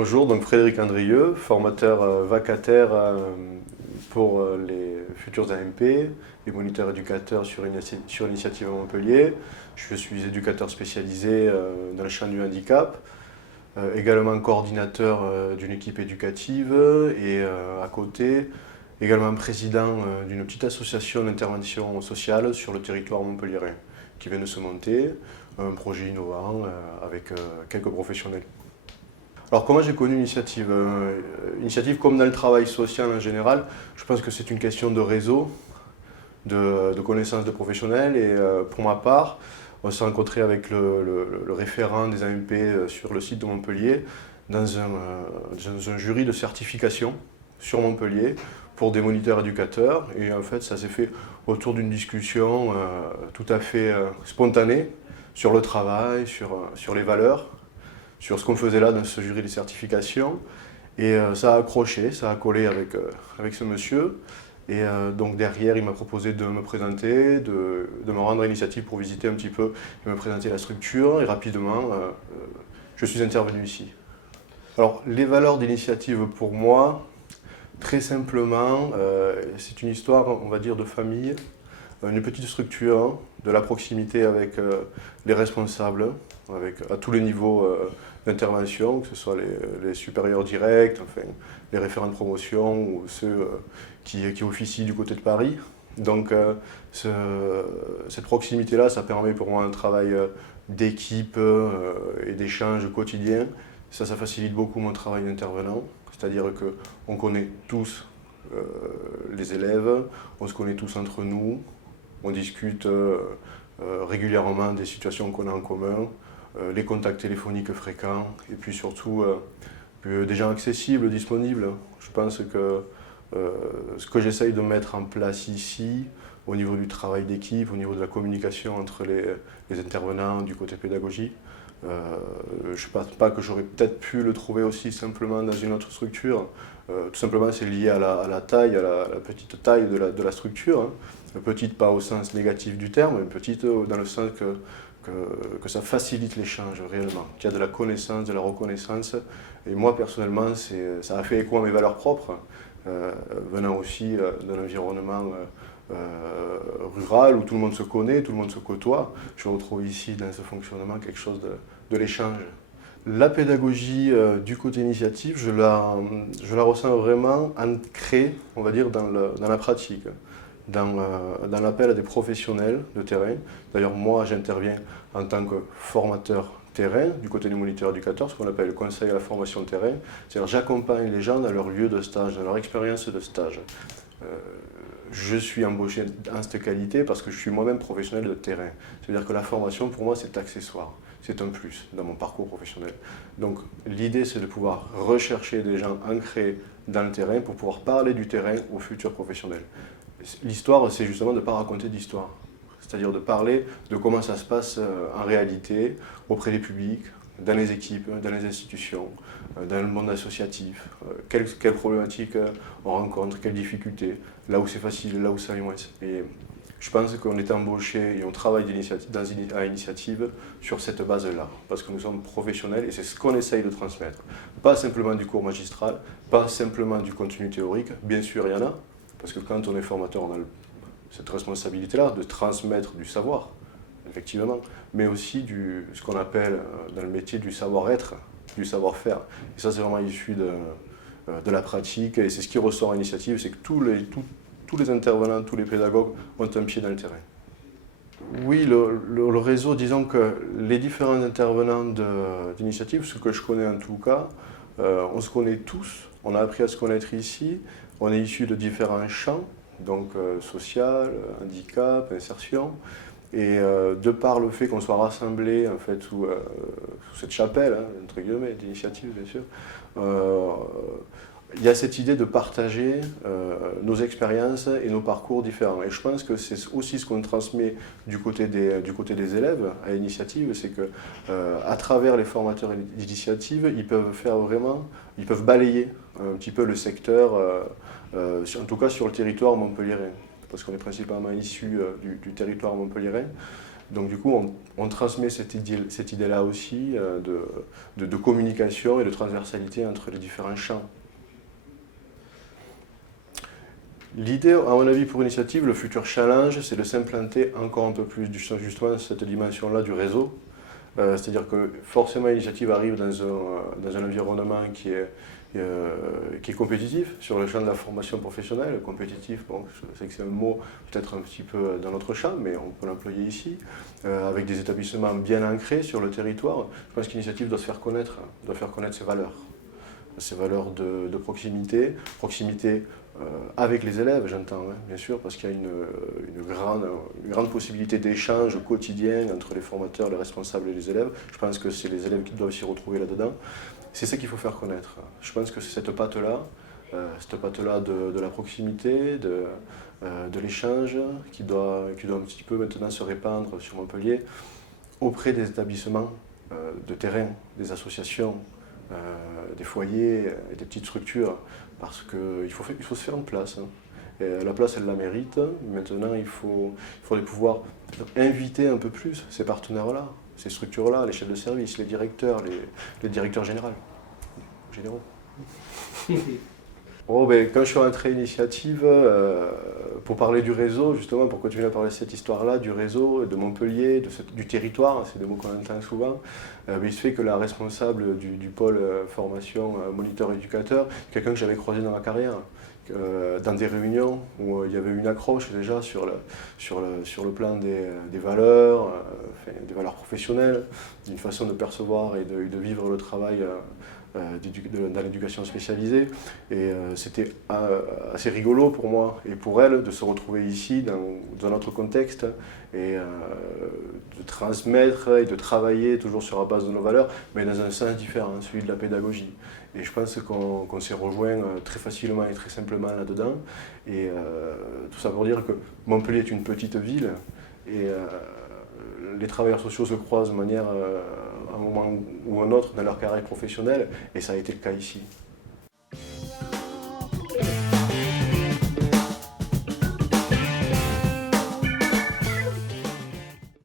Bonjour, donc Frédéric Andrieux, formateur vacataire pour les futurs AMP et moniteur éducateur sur l'initiative à Montpellier. Je suis éducateur spécialisé dans le champ du handicap, également coordinateur d'une équipe éducative et à côté, également président d'une petite association d'intervention sociale sur le territoire montpelliérain qui vient de se monter, un projet innovant avec quelques professionnels. Alors comment j'ai connu l'initiative Initiative, comme dans le travail social en général, je pense que c'est une question de réseau, de connaissances de professionnels. Et pour ma part, on s'est rencontré avec le référent des AMP sur le site de Montpellier dans un jury de certification sur Montpellier pour des moniteurs éducateurs. Et en fait, ça s'est fait autour d'une discussion tout à fait spontanée sur le travail, sur les valeurs, sur ce qu'on faisait là dans ce jury de certification. Et ça a accroché, ça a collé avec ce monsieur. Et donc derrière, il m'a proposé de me présenter, de me rendre à l'initiative pour visiter un petit peu et me présenter la structure. Et rapidement, je suis intervenu ici. Alors, les valeurs d'initiative pour moi, très simplement, c'est une histoire, on va dire, de famille, une petite structure, de la proximité avec les responsables, à tous les niveaux d'intervention, que ce soit les supérieurs directs, enfin, les référents de promotion ou ceux qui officient du côté de Paris. Donc cette proximité-là, ça permet pour moi un travail d'équipe et d'échange quotidien. Ça facilite beaucoup mon travail d'intervenant, c'est-à-dire qu'on connaît tous les élèves, on se connaît tous entre nous, on discute régulièrement des situations qu'on a en commun, les contacts téléphoniques fréquents et puis surtout des gens accessibles, disponibles. Je pense que ce que j'essaye de mettre en place ici, au niveau du travail d'équipe, au niveau de la communication entre les intervenants du côté pédagogie, je ne pense pas que j'aurais peut-être pu le trouver aussi simplement dans une autre structure. Tout simplement, c'est lié à la taille, à la petite taille de la structure. Hein. Petite, pas au sens négatif du terme, mais petite dans le sens que ça facilite l'échange réellement, qu'il y a de la connaissance, de la reconnaissance. Et moi, personnellement, ça a fait écho à mes valeurs propres, venant aussi d'un environnement rural où tout le monde se connaît, tout le monde se côtoie. Je retrouve ici, dans ce fonctionnement, quelque chose de l'échange. La pédagogie du côté initiative, je la ressens vraiment ancrée, on va dire, dans la pratique, dans l'appel à des professionnels de terrain. D'ailleurs, moi, j'interviens en tant que formateur terrain, du côté des moniteurs éducateurs, ce qu'on appelle le conseil à la formation terrain. C'est-à-dire, j'accompagne les gens dans leur lieu de stage, dans leur expérience de stage. Je suis embauché en cette qualité parce que je suis moi-même professionnel de terrain. C'est-à-dire que la formation, pour moi, c'est accessoire. C'est un plus dans mon parcours professionnel. Donc l'idée, c'est de pouvoir rechercher des gens ancrés dans le terrain pour pouvoir parler du terrain aux futurs professionnels. L'histoire, c'est justement de ne pas raconter d'histoire. C'est-à-dire de parler de comment ça se passe en réalité, auprès des publics, dans les équipes, dans les institutions, dans le monde associatif, quelles problématiques on rencontre, quelles difficultés, là où c'est facile, là où ça l'est moins. Et je pense qu'on est embauché et on travaille à initiative sur cette base-là, parce que nous sommes professionnels et c'est ce qu'on essaye de transmettre. Pas simplement du cours magistral, pas simplement du contenu théorique, bien sûr il y en a, parce que quand on est formateur, on a cette responsabilité-là de transmettre du savoir, effectivement, mais aussi ce qu'on appelle dans le métier du savoir-être, du savoir-faire. Et ça, c'est vraiment issu de la pratique, et c'est ce qui ressort à l'initiative, c'est que tous les intervenants, tous les pédagogues ont un pied dans le terrain. Oui, le réseau, disons que les différents intervenants d'initiative, ce que je connais en tout cas, on se connaît tous, on a appris à se connaître ici, on est issus de différents champs, donc social, handicap, insertion, et de par le fait qu'on soit rassemblés en fait, sous cette chapelle, hein, entre guillemets, d'initiative bien sûr, il y a cette idée de partager nos expériences et nos parcours différents. Et je pense que c'est aussi ce qu'on transmet du côté des élèves à l'initiative, c'est que à travers les formateurs d'initiative, ils peuvent balayer un petit peu le secteur, en tout cas sur le territoire montpelliérain, parce qu'on est principalement issu du territoire montpelliérain. Donc du coup, on transmet cette idée-là aussi de communication et de transversalité entre les différents champs. L'idée, à mon avis, pour Initiative, le futur challenge, c'est de s'implanter encore un peu plus justement cette dimension-là du réseau. C'est-à-dire que forcément, Initiative arrive dans un environnement qui est compétitif sur le champ de la formation professionnelle. Compétitif, bon, je sais que c'est un mot peut-être un petit peu dans notre champ, mais on peut l'employer ici, avec des établissements bien ancrés sur le territoire. Je pense qu'Initiative doit faire connaître ses valeurs de proximité, avec les élèves, j'entends, hein, bien sûr, parce qu'il y a une grande possibilité d'échange quotidien entre les formateurs, les responsables et les élèves. Je pense que c'est les élèves qui doivent s'y retrouver là-dedans. C'est ça qu'il faut faire connaître. Je pense que c'est cette patte-là de la proximité, de l'échange, qui doit un petit peu maintenant se répandre sur Montpellier auprès des établissements de terrain, des associations, des foyers et des petites structures, parce qu'il faut se faire une place. Hein. Et la place, elle la mérite. Maintenant, il faudrait pouvoir inviter un peu plus ces partenaires-là, ces structures-là, les chefs de service, les directeurs généraux. Oh, ben, quand je suis rentré à Initiative, pour parler du réseau, justement, pour continuer à parler de cette histoire-là, du réseau, de Montpellier, du territoire, c'est des mots qu'on entend souvent, il se fait que la responsable du pôle formation moniteur-éducateur, quelqu'un que j'avais croisé dans ma carrière, dans des réunions où il y avait une accroche déjà sur le plan des valeurs, des valeurs professionnelles, d'une façon de percevoir et de vivre le travail dans l'éducation spécialisée. Et c'était assez rigolo pour moi et pour elle de se retrouver ici dans un autre contexte et de transmettre et de travailler toujours sur la base de nos valeurs, mais dans un sens différent, celui de la pédagogie. Et je pense qu'on s'est rejoint très facilement et très simplement là-dedans. Et tout ça pour dire que Montpellier est une petite ville et les travailleurs sociaux se croisent de manière, à un moment ou un autre dans leur carrière professionnelle, et ça a été le cas ici.